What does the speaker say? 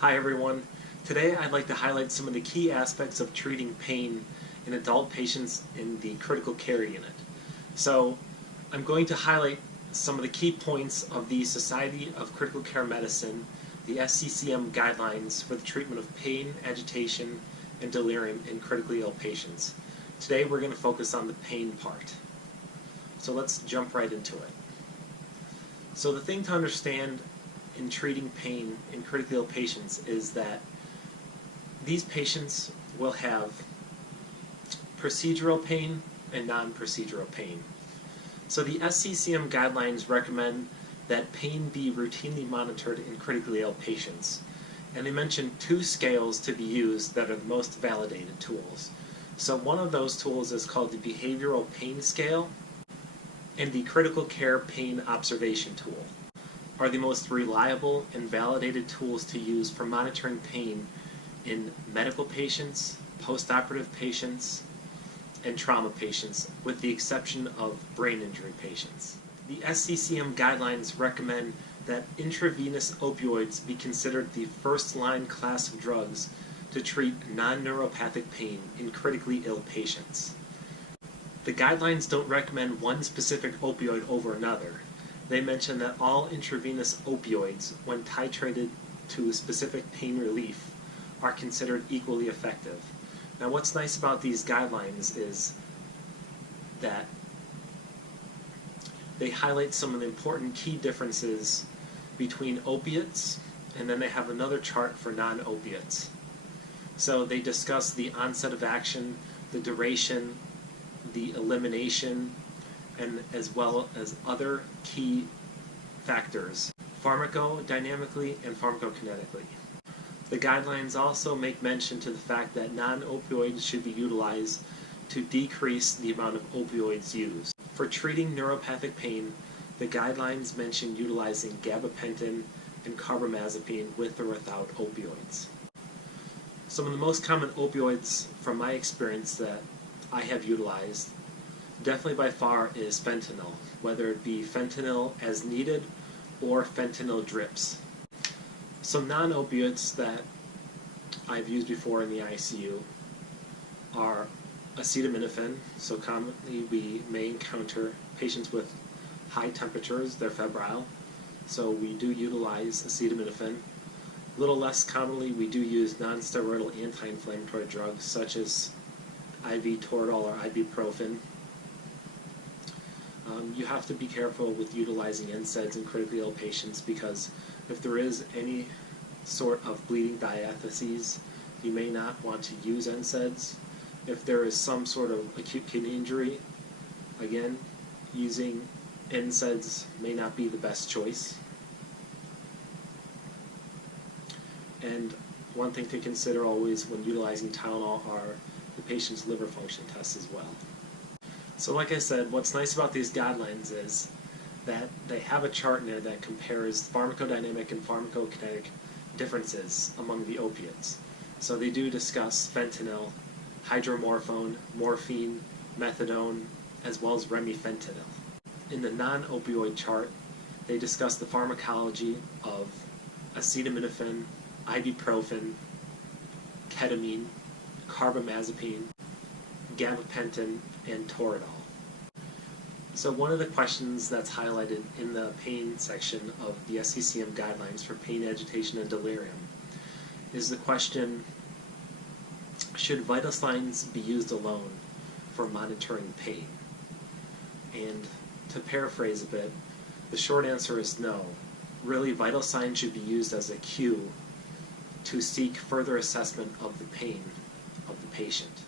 Hi everyone. Today I'd like to highlight some of the key aspects of treating pain in adult patients in the critical care unit. So I'm going to highlight some of the key points of the Society of Critical Care Medicine, the SCCM guidelines for the treatment of pain, agitation, and delirium in critically ill patients. Today we're going to focus on the pain part. So let's jump right into it. So the thing to understand in treating pain in critically ill patients is that these patients will have procedural pain and non-procedural pain. So the SCCM guidelines recommend that pain be routinely monitored in critically ill patients. And they mention two scales to be used that are the most validated tools. So one of those tools is called the Behavioral Pain Scale, and the Critical Care Pain Observation Tool are the most reliable and validated tools to use for monitoring pain in medical patients, postoperative patients, and trauma patients, with the exception of brain injury patients. The SCCM guidelines recommend that intravenous opioids be considered the first-line class of drugs to treat non-neuropathic pain in critically ill patients. The guidelines don't recommend one specific opioid over another. They mention that all intravenous opioids, when titrated to specific pain relief, are considered equally effective. Now what's nice about these guidelines is that they highlight some of the important key differences between opiates, and then they have another chart for non-opiates. So they discuss the onset of action, the duration, the elimination, and as well as other key factors, pharmacodynamically and pharmacokinetically. The guidelines also make mention to the fact that non-opioids should be utilized to decrease the amount of opioids used. For treating neuropathic pain, the guidelines mention utilizing gabapentin and carbamazepine with or without opioids. Some of the most common opioids from my experience that I have utilized, definitely by far, is fentanyl, whether it be fentanyl as needed or fentanyl drips. Some non-opiates that I've used before in the ICU are acetaminophen. So commonly we may encounter patients with high temperatures, they're febrile, so we do utilize acetaminophen. A little less commonly we do use non-steroidal anti-inflammatory drugs such as IV Toradol or ibuprofen. You have to be careful with utilizing NSAIDs in critically ill patients, because if there is any sort of bleeding diatheses, you may not want to use NSAIDs. If there is some sort of acute kidney injury, again, using NSAIDs may not be the best choice. And one thing to consider always when utilizing Tylenol are the patient's liver function tests as well. So like I said, what's nice about these guidelines is that they have a chart in there that compares pharmacodynamic and pharmacokinetic differences among the opiates. So they do discuss fentanyl, hydromorphone, morphine, methadone, as well as remifentanil. In the non-opioid chart, they discuss the pharmacology of acetaminophen, ibuprofen, ketamine, carbamazepine, gabapentin, and Toradol. So one of the questions that's highlighted in the pain section of the SCCM guidelines for pain, agitation, and delirium is the question, should vital signs be used alone for monitoring pain? And to paraphrase a bit, the short answer is no. Really, vital signs should be used as a cue to seek further assessment of the pain of the patient.